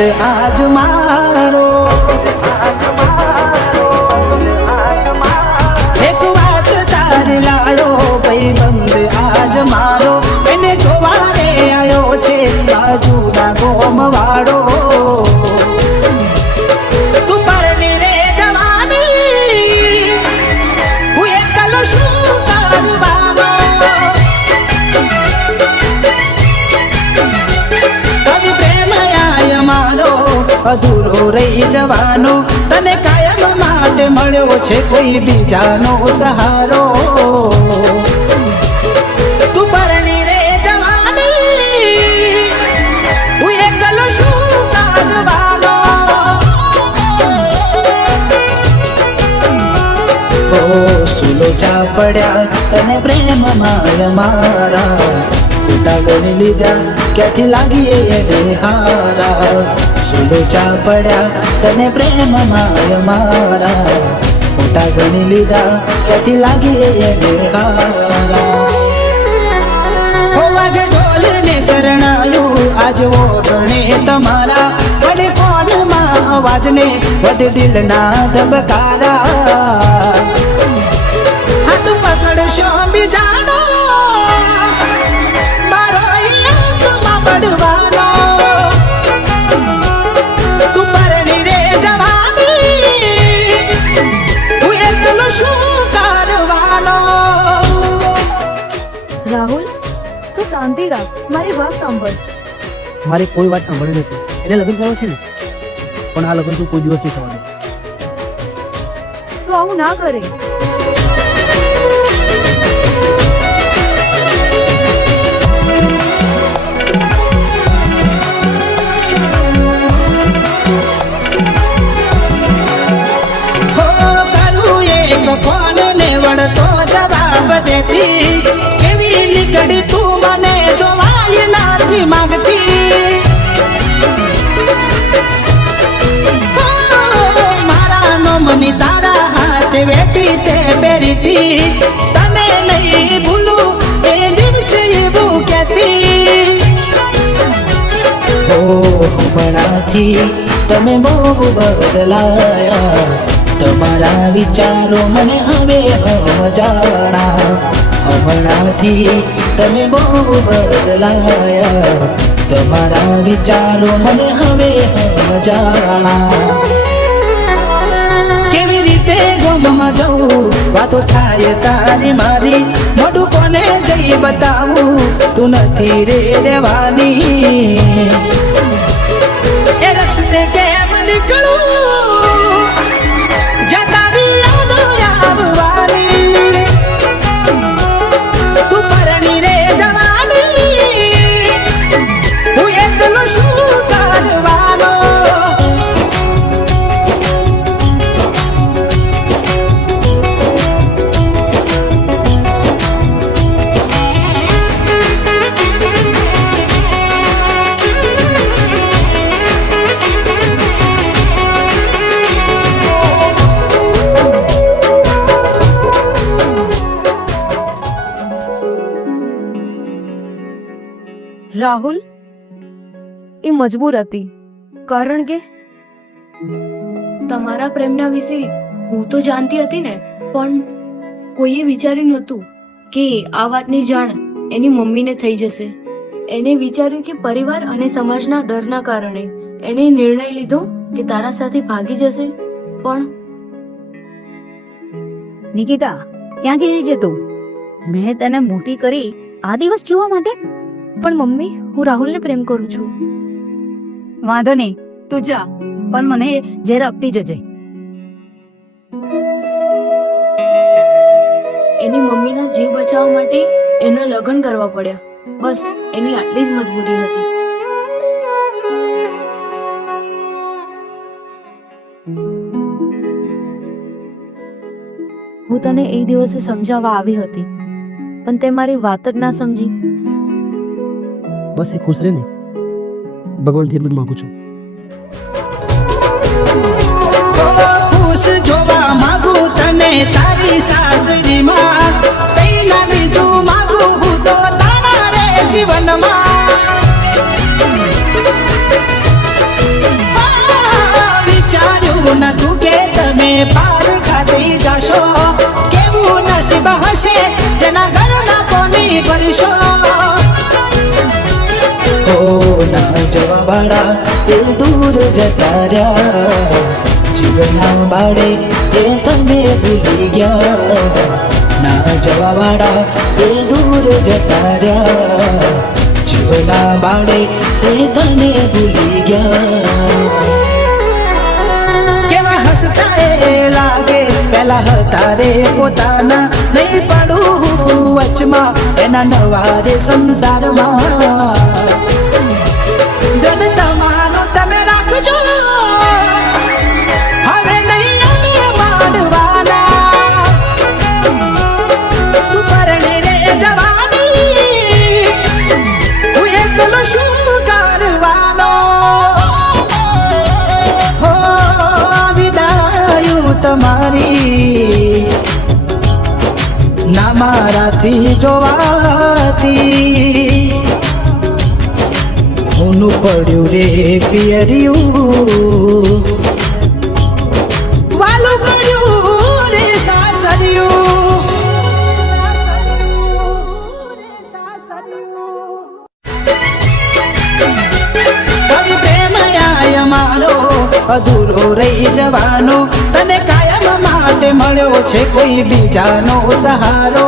બંધ આજ મારો એક વાત તારે લાયો ભાઈ બંધ આજ મારો એને જોવા રે આવ્યો છે બાજુના ગોમ વાળો તું પરણી રે જવાની હું એકલો શું કરવાનો કવિ પ્રેમ આય મારો અધૂરો રહી જવાનો તને કાયમ માટે મળ્યો છે કોઈ બીજાનો સહારો તું પરણી રે જવાની હું એકલો શું કરવાનો ઓ સુલોચા પડ્યા તને પ્રેમ માય મારા ખોટા ગણી લીધા ક્યાંથી લાગીએ એને હારા સુલોચા પડ્યા તને પ્રેમ માય મારા ખોટા ગણી લીધા ક્યાંથી લાગીએ એને હારા હો વાગે ઢોલ ને શરણાયું આજવો ગણે તમારા વડે કોનમાં અવાજને વધે દિલના ધબકારા હાથ પકડશો બીજાનો મારો આંખમાં પડવાનો તું પરણી રે જવાની હું એકલો શું કરવાનો રાહુલ તું શાંતિ રાખ મારી વાત સાંભળ મારે કોઈ વાત સાંભળવી નથી એટલે લગ્ન કરવો છે ને પણ આ લગ્ન તો કોઈ દિવસ નહીં થવાનું તું આવું ના કરે હો કરું એક ફોન ને વળતો જવાબ દેતી કેવી નીકળી તું મને જોવાય નથી માંગતી હો, મારા નોમની તારા હાથે વેટી તે બેરીતી તને નહીં ભૂલું એ દિવસે એવું કહેતી ઓ હમણાંથી તમે બહુ બદલાયા તમારા વિચારો મને હવે સમજાણા હમણાંથી તમે બહુ બદલાયા તમારા વિચારો મને હવે સમજાણા કેવી રીતે ગમમાં જવું વાતો થાય તારી મારી મોઢું કોને જઈ બતાવું તું નથી રે રહેવાની એ રસ્તે કેમ નીકળું જતારી યાદો આવવાની તું પરણી રે જવાની હું એકલો શું કરવાનો રાહુલ એ મજબૂર હતી કારણ કે તમારા પ્રેમના વિશે હું તો જાણતી હતી ને પણ કોઈએ વિચાર્યું નહોતું કે આ વાતની જાણ એની મમ્મીને થઈ જશે એને વિચાર્યું કે પરિવાર અને સમાજના ડરના કારણે એને નિર્ણય લીધો કે તારા સાથે ભાગી જશે પણ નિકિતા ક્યાં જઈ રહી છે તું મેં તને મોટી કરી આ દિવસ જોવા માટે પણ મમ્મી હું રાહુલને પ્રેમ કરું છું વાંધો નહીં તું જા પણ મને ઝેર આપતી જજે એની મમ્મીના જીવ બચાવવા માટે એના લગ્ન કરવા પડ્યા બસ એની આટલી જ મજબૂરી હતી હું તને એ દિવસે સમજાવવા આવી હતી પણ તે મારી વાત જ ના સમજી બસ એ ખુશ રહે ને ભગવાનથી જ માગું છું ખુશ જોવા માંગુ તને તારી સાસરીમાં પહેલા બીજું માંગુ હું તો તારા રે જીવનમાં પાર ખાતી જશો કેવું નસીબ હશે જેના ઘરના કોની ભરશો ઓ ના જવા વાળા એ દૂર જતા રહ્યા જીવના બાળે એ તને ભૂલી ગયા ના જવા વાળા એ દૂર જતા રહ્યા જીવના બાળે એ તને ભૂલી ગયા કેવા હસતા એ લાગે પેલા હતા રે પોતાના નહીં પડું વચમાં એના નવા રે સંસારમાં ધન તમારો તમે રાખજો હવે નહીં અમે માંડવાના તું પરણી રે જવાની તું એકલો શું કરવાનો હો વિદાયું તમારી ના મારાથી જોવાતી ઊનું પડ્યું રે પિયરિયું વાલું કર્યું રે સાસરિયું હવે પ્રેમ આય મારો અધૂરો રહી જવાનો તને કાયમ માટે મળ્યો છે કોઈ બીજાનો સહારો